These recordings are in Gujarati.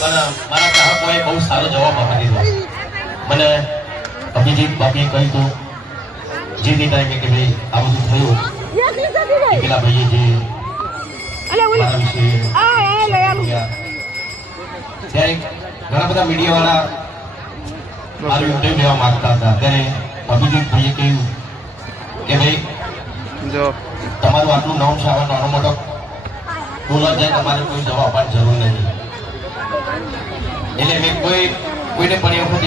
પણ મારા ચાહકોએ બહુ સારો જવાબ આપી દીધો. મને અભિજીત બાપીએ કહ્યું હતું જે ટાઈમે કે ભાઈ આ બધું થયું પેલા ભાઈએ જે મારા વિશે ત્યારે ઘણા બધા મીડિયાવાળા મારું ઇન્ટરવ્યુ લેવા માંગતા હતા. ત્યારે અભિજીત ભાઈએ કહ્યું કે ભાઈ જો તમારું આટલું નામ છે, આવા નાનો મોટો બોલર જાય તમારે કોઈ જવાબ આપવાની જરૂર નથી. એટલે મેં કોઈને પણ એ વખત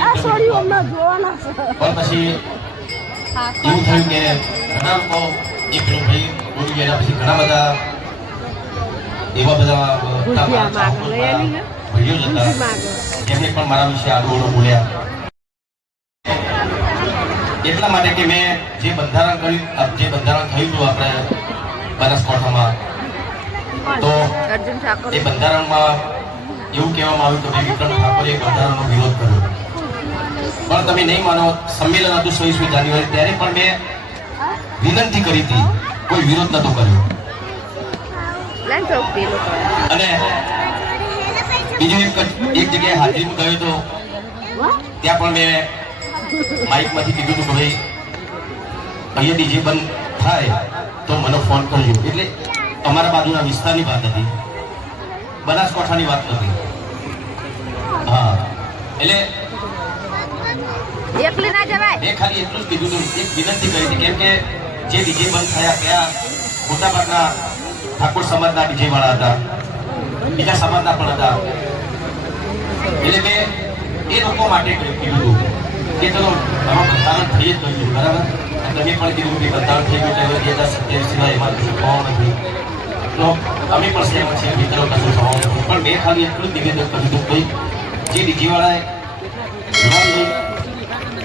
પણ પછી એવું થયું કે ઘણા લોકો એ પેલું ભાઈ બોલી ગયા પછી ઘણા બધા એવા બધા ભાઈઓ જ હતા જેમને પણ મારા વિશે આડું ઓળું બોલ્યા. એટલા માટે કે મેં જે બંધારણ થયું હતું આપણે બનાસકાંઠામાં, તો એ બંધારણમાં એવું કહેવામાં આવ્યું કે વિક્રમ ઠાકોરે બંધારણનો વિરોધ કર્યો. પણ તમે નહીં માનો, સંમેલન હતું 26મી જાન્યુઆરી, ત્યારે પણ મેં વિનંતી કરી હતી, કોઈ વિરોધ નતો કર્યો. અને બીજું એક જગ્યાએ હાજરીમાં ગયો તો ત્યાં પણ મેં માઇકમાંથી કીધું હતું કે ભાઈ અહીંયા ડીજે બંધ થાય તો મને ફોન કરજો. એટલે અમારા બાજુના વિસ્તારની વાત હતી, બનાસકાંઠાની વાત નથી. હા, એટલે મેં ખાલી એટલું જ કીધું હતું, એક વિનંતી કરી હતી, કેમ કે જે ડીજે બંધ થયા ત્યાં મોટાભાગના ઠાકોર સમાજના ડીજે વાળા હતા, બીજા સમાજના પણ હતા. એટલે મેં એ લોકો માટે કીધું હતું કે ચલો આમાં બંધારણ થઈ જ ગયું, બરાબર? તમે પણ કીધું કે બંધારણ થઈ ગયું એટલે 2027 સિવાય એમાં કશું થવાનું નથી, તો અમે પણ સહેમત છીએ મિત્રો કશું થવાનું નથી. પણ મેં ખાલી એટલું જ નિવેદન કર્યું હતું, કોઈ જે ડીજીવાળાએ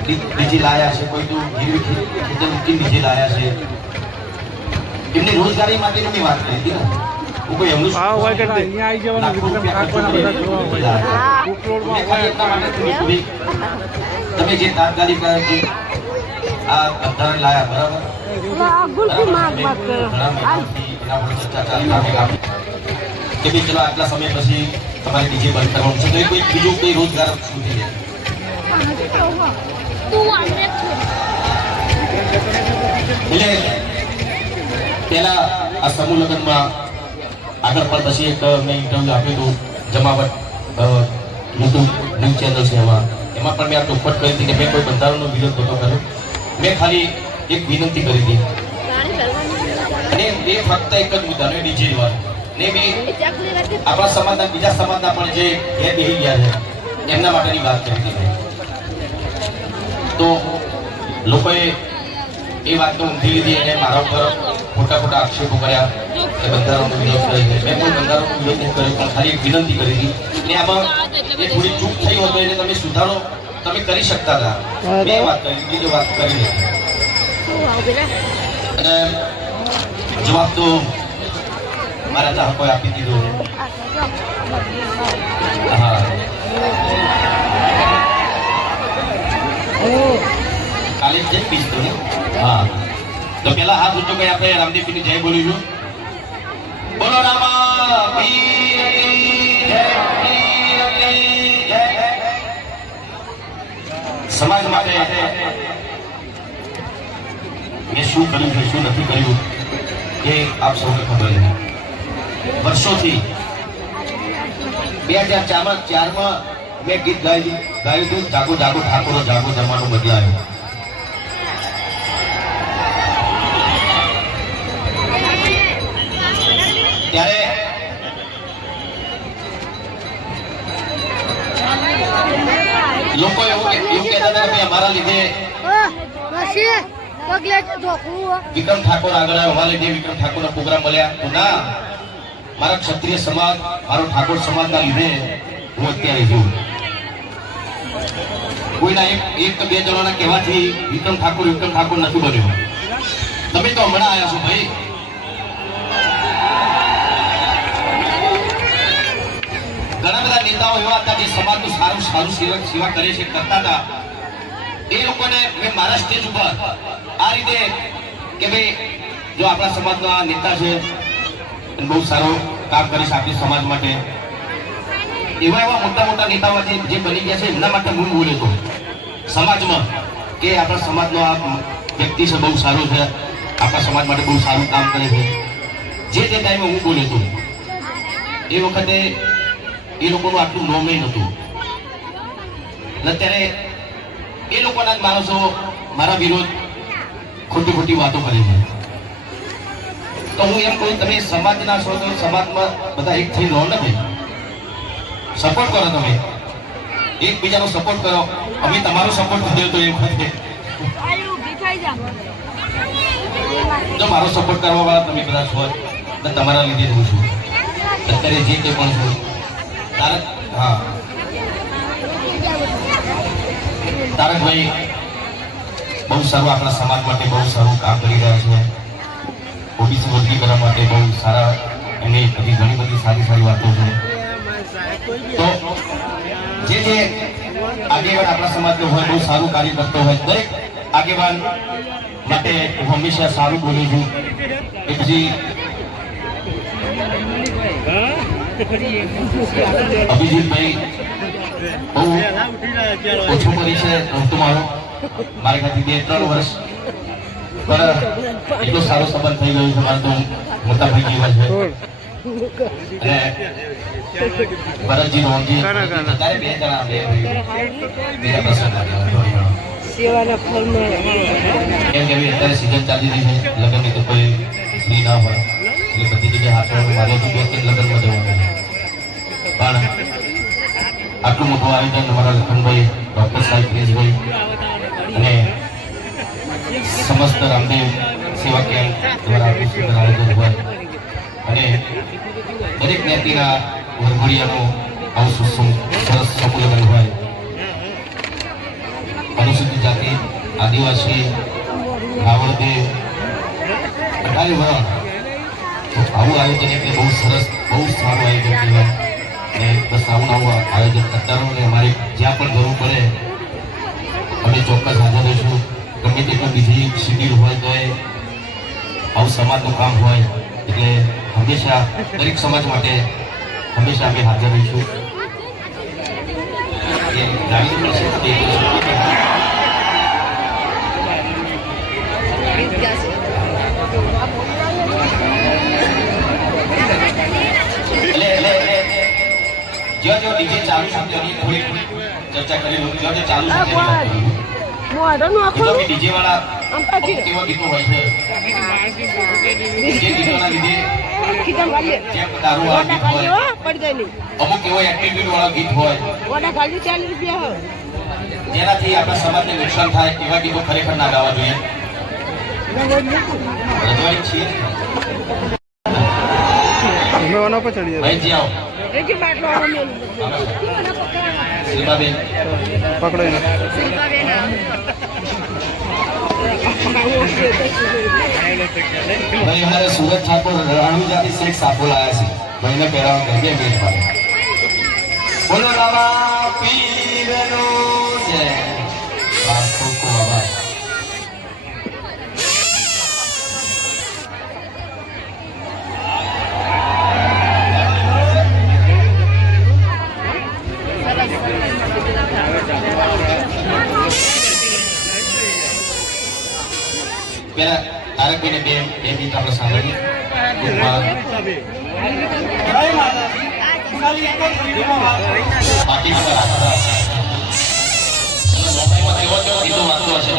ડીજી લાયા છે, કોઈ તો ગીરવી ડીજી લાયા છે, એમની રોજગારી માટેની મેં વાત કરી હતી ને. હું કોઈ એમનું તમે જે તાત્કાલિક આ બંધારણ લાયા, બરાબર? કે ભાઈ ચલો આટલા સમય પછી તમારે ડીજે બંધ કરવાનું છે, તો કોઈ બીજું કોઈ રોજગાર શું થઈ જાય? એટલે પેલા આ સમૂહ લગ્નમાં આગળ પણ પછી એક મેં ઇન્ટરવ્યુ આપ્યું હતું જમાવટ યુટ્યુબ ન્યૂઝ ચેનલ છે, એમાં પણ મેં આ ચોખવટ કરી હતી કે મેં કોઈ બંધારણનો વિરોધ નહોતો કર્યો. મેં ખાલી એક વિનંતી કરી હતી અને એ ફક્ત એક જ મુદ્દાનો ડીજે વાત ને બી આપણા સમાજના બીજા સમાજના પણ જે ઘેર બેસી ગયા છે એમના માટેની વાત કરી હતી. તો લોકોએ એ વાતને ઊંધી લીધી અને મારા ઉપર ખોટા ખોટા આક્ષેપો કર્યા કે બંધારણનો વિરોધ કરે છે. મેં કોઈ બંધારણનો વિરોધ નથી કર્યો, પણ ખાલી વિનંતી કરી હતી. અને આમાં એ થોડી ચૂક થઈ હોય તો એને તમે સુધારો તમે કરી શકતા હતા. બે વાત કરી, બીજી વાત કરી નથી. અને જવાબ તો મારા ચાહકોએ આપી દીધો. હા, કાલે જ પીસતો ને. હા, તો પેલા હાથ ઊંચો કરી આપણે રામદેવની જય બોલીશું. બોલો રામા પીરની જય, પીરની જય. સમાજ માટે મેં શું કર્યું છે, શું નથી કર્યું એ આપ સૌને ખબર છે. વર્ષોથી 2004માં મેં ગીત ગાયું હતું, જાગો જાગો ઠાકોરો જાગો, જમાનો બદલાયો. ત્યારે લોકો એવું કહેતા હતા કે અમારા લીધે વિક્રમ ઠાકોર આગળ આવ્યો, અમારા લીધે વિક્રમ ઠાકોરનો પ્રોગ્રામ મળ્યા. તો ના, મારા ક્ષત્રિય સમાજ, મારો ઠાકોર સમાજના લીધે હું અત્યારે છું. કોઈના એક કે બે જણાના કહેવાથી વિક્રમ ઠાકોર નથી બન્યો. તમે તો હમણાં આવ્યા છો ભાઈ. ઘણા બધા નેતાઓ એવા હતા જે સમાજનું સારું સેવા કરે છે, કરતા હતા. એ લોકોને મેં મારા સ્ટેજ ઉપર આ રીતે કે ભાઈ જો આપણા સમાજના નેતા છે બહુ સારું કામ કરીશ આપણી સમાજ માટે, એવા એવા મોટા મોટા નેતાઓ જે બની ગયા છે એમના માટે હું બોલ્યો હતો સમાજમાં કે આપણા સમાજનો આ વ્યક્તિ છે બહુ સારું છે, આપણા સમાજ માટે બહુ સારું કામ કરે છે. જે ટાઈમે હું બોલ્યો હતો એ વખતે એ લોકોનું આટલું નોમ નહોતું. અત્યારે એ લોકોના જ માણસો મારા વિરોધ ખોટી ખોટી વાતો કરે છે. તો હું એમ કહું, તમે સમાજના છો તો સમાજમાં બધા એક થઈ રહો નથી. સપોર્ટ કરો, તમે એકબીજાનો સપોર્ટ કરો. અમે તમારો સપોર્ટ કર્યો તો એ વખતે જો મારો સપોર્ટ કરવા વાળા તમે બધા છો તો તમારા લીધે હું છું. અત્યારે જે કંઈ પણ છું તારકભાઈ બહુ સારું આપણા સમાજ માટે બહુ સારું કામ કરી રહ્યા છે. ઓબીસી વર્ગીકરણ માટે બહુ સારા એની બધી ઘણી બધી સારી વાતો છે. તો જે આગેવાન આપણા સમાજનો હોય, બહુ સારું કાર્ય કરતો હોય, દરેક આગેવાન માટે હું હંમેશા સારું બોલું છું. એ પછી અભિજીતભાઈ બહુ ઓછું કરી છે તમારો, મારા ખ્યાલથી 2-3 વર્ષ, પણ એટલો સારો સંબંધ થઈ ગયો છે. મારે તો મોટા ભાઈ જેવા છે. અને ભરતજી રોમજી ત્યારે 2 જણા બીજા પ્રસંગ કેમ કે અત્યારે સિઝન ચાલી રહી છે, લગ્નની તો કોઈ ફ્રી ના હોય એટલે બધી જગ્યાએ હાથો મારે 2-3 લગ્નમાં જવાનું. પણ આટલું મોટું આયોજન અમારા લખનભાઈ, ડૉક્ટર સાહેબ પ્રિન્સભાઈ અને સમસ્ત રામદેવ સેવા કેમ્પ દ્વારા આટલું સુંદર આયોજન હોય અને દરેક જ્ઞાતિના વરઘોડિયાનું આવું સરસ સંકુલન હોય. અનુસૂચિત જાતિ, આદિવાસી, રાવણદેવ, અઢારે વર્ણ, તો આવું આયોજન એટલે બહુ સરસ, બહુ સારું આયોજન કહેવાય. અને બસ આવું આયોજન કરતા રહો. અને અમારે જ્યાં પણ જરૂર પડે અમે ચોક્કસ હાજર રહીશું. ગમે તેટલું બીજી શિબિર હોય તો આવું સમાજનું કામ હોય એટલે હંમેશા દરેક સમાજ માટે હંમેશા અમે હાજર રહીશું. જો ડીજે ચાલુ છે તેની થોડી ચર્ચા કરી લો. જો ચાલુ છે ડીજે વાળા કેવા ગીતો હોય છે, જે ગીતોના લીધે દારૂ વાળા ગીત હોય, અમુક એવો એક્ટિવિટી વાળા ગીત હોય જેનાથી આપણા સમાજને નુકસાન થાય એવા ગીતો ખરેખર ના ગાવા જોઈએ. રજવાડી છીએ ભાઈ જી આવો શિલ્પાબેન પકડો ભાઈ અમારે સુરત ઠાકોર રણુજાથી શેખ સાપો લાયા છે. ભાઈને પહેરાવા ગમે ભેટ પાડે. બોલો રામા પીરનો જય. ખૂબ ખૂબ આભાર. પેલા તારકભાઈને બે ગીત આપણે સાંભળીએ. બાકી ગીતો વાંચતો હશે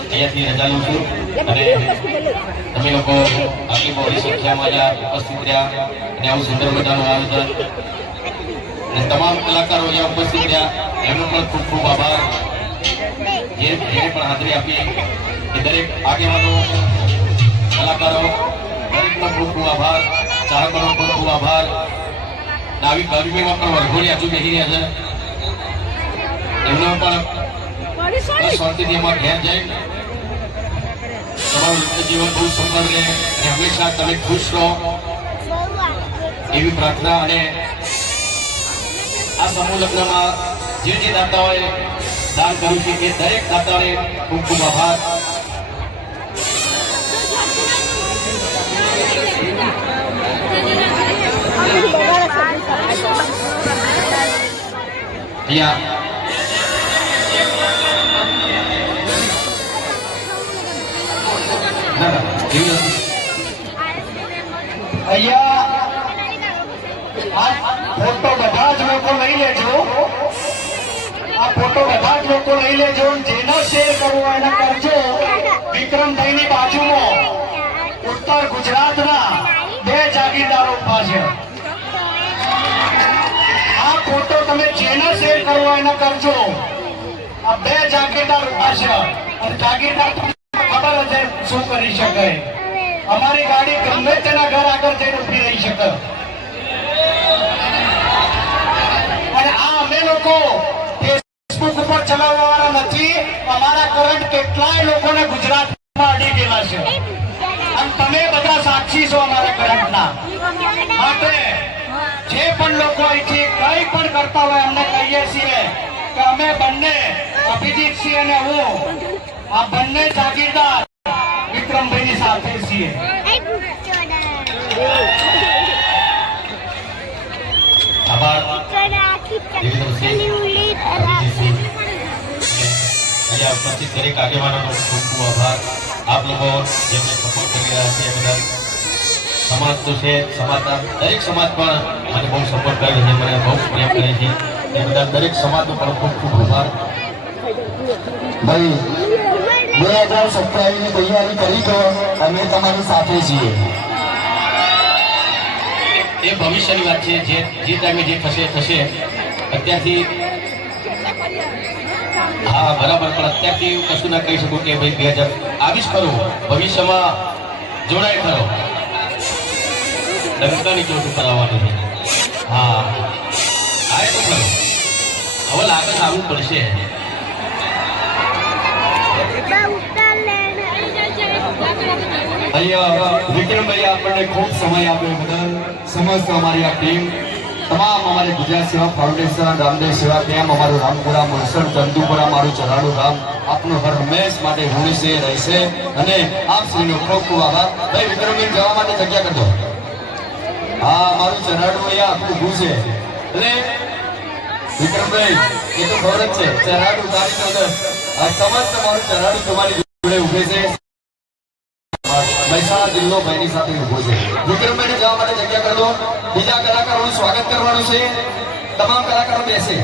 અહીંયાથી રજા લઉં છું અને તમે લોકો આટલી બહોળી સંખ્યામાં અહીંયા ઉપસ્થિત રહ્યા અને આવું સુંદર મજાનું આયોજન અને તમામ કલાકારો અહીંયા ઉપસ્થિત રહ્યા એમનો પણ ખૂબ ખૂબ આભાર. જેને પણ હાજરી આપી એ દરેક આગેવાનો કલાકારો દરેકનો ખૂબ ખૂબ આભાર. ચાહકોનો ખૂબ ખૂબ આભાર. આવી ગરમીમાં પણ વરઘોડી હજુ બેસી રહ્યા છે એમનો પણ શાંતિથી એમાં ઘેર જાય તમારું જીવન બહુ સુંદર રહે અને હંમેશા તમે ખુશ રહો એવી પ્રાર્થના. અને આ સમૂહ લગ્નમાં જે દાતાઓએ દાન કર્યું છે એ દરેક દાતાઓને ખૂબ ખૂબ આભાર. અહીંયા ફોટો બધા જ લોકો લઈ લેજો. આ ફોટો બધા જ લોકો લઈ લેજો. જેનો શેર કરવો એને કરજો. વિક્રમભાઈની બાજુમાં ઉત્તર ગુજરાતના 2 જાગીરદારો ઉભા છે. આ ફોટો તમે જેનો શેર કરવો એને કરજો. આ 2 જાગીરદાર ઉભા છે અને જાગીરદાર ખબર હશે શું કરી શકે. અમારી ગાડી ગમે તેના ઘર આગળ જઈને ઉભી રહી શકે. અને આ અમે લોકો ફેસબુક ઉપર ચલાવવાવાળા નથી. અમારા કરંટ કેટલાય લોકોને ગુજરાતમાં અડી ગયેલા છે અને તમે બધા સાક્ષી છો અમારા કરંટના. માટે જે પણ લોકો અહીંથી કંઈ પણ કરતા હોય અમને કહીએ છીએ કે અમે બંને અભિજીતસિંહ અને હું આ બંને જાગીરદાર વિક્રમભાઈની સાથે છીએ. આભાર. અહીંયા ઉપસ્થિત દરેક આગેવાનોનો ખૂબ ખૂબ આભાર. આપ લોકો જેમને સપોર્ટ કરી રહ્યા છે એ બધા સમાજ તો છે, સમાજના દરેક સમાજ પણ મને બહુ સપોર્ટ કરે છે, મને બહુ પ્રેમ કરે છે એ બધા દરેક સમાજનો પણ ખૂબ ખૂબ આભાર. ભાઈ 2027 ની તૈયારી કરી તો અમે તમારી સાથે છીએ. એ ભવિષ્યની વાત છે. જે ટાઈમે જે થશે થશે. અત્યારથી હા બરાબર, પણ અત્યારથી હું કશું ના કહી શકું કે ભાઈ 2000 આવીશ ખરું, ભવિષ્યમાં જોડાય ખરો. લંકાની ચોટું કરાવવાનું છે. હા આવે તો ખરો. હવે લાગે આવવું પડશે. અહીંયા વિક્રમભાઈ આપણને ખૂબ સમય આપ્યો બદલ સમસ્ત અમારી આ ટીમ, તમામ અમારી ગુજરાત સેવા ફાઉન્ડેશન, રામદેવ સેવા કેમ્પ, અમારું રામપુરા મણસર ચંદુપુરા, મારું ચરાડું ગામ આપનું ઘર હંમેશ માટે ઋણી રહેશે અને આપ શ્રીનો ખૂબ ખૂબ આભાર. ભાઈ વિક્રમભાઈ જવા માટે જગ્યા કરજો. હા મારું ચરાડું અહીંયા આખું ઊભું છે એટલે વિક્રમભાઈ એ તો ખબર જ છે ચરાડું તારી અંદર સમસ્ત મારું ચરાડું તમારી જોડે ઊભે છે. મહેસાણા જિલ્લો ભાઈની સાથે ઉભો છે. વિક્રમભાઈને જવા માટે જગ્યા કરી દો. બીજા કલાકારોનું સ્વાગત કરવાનું છે. તમામ કલાકારો બેસે.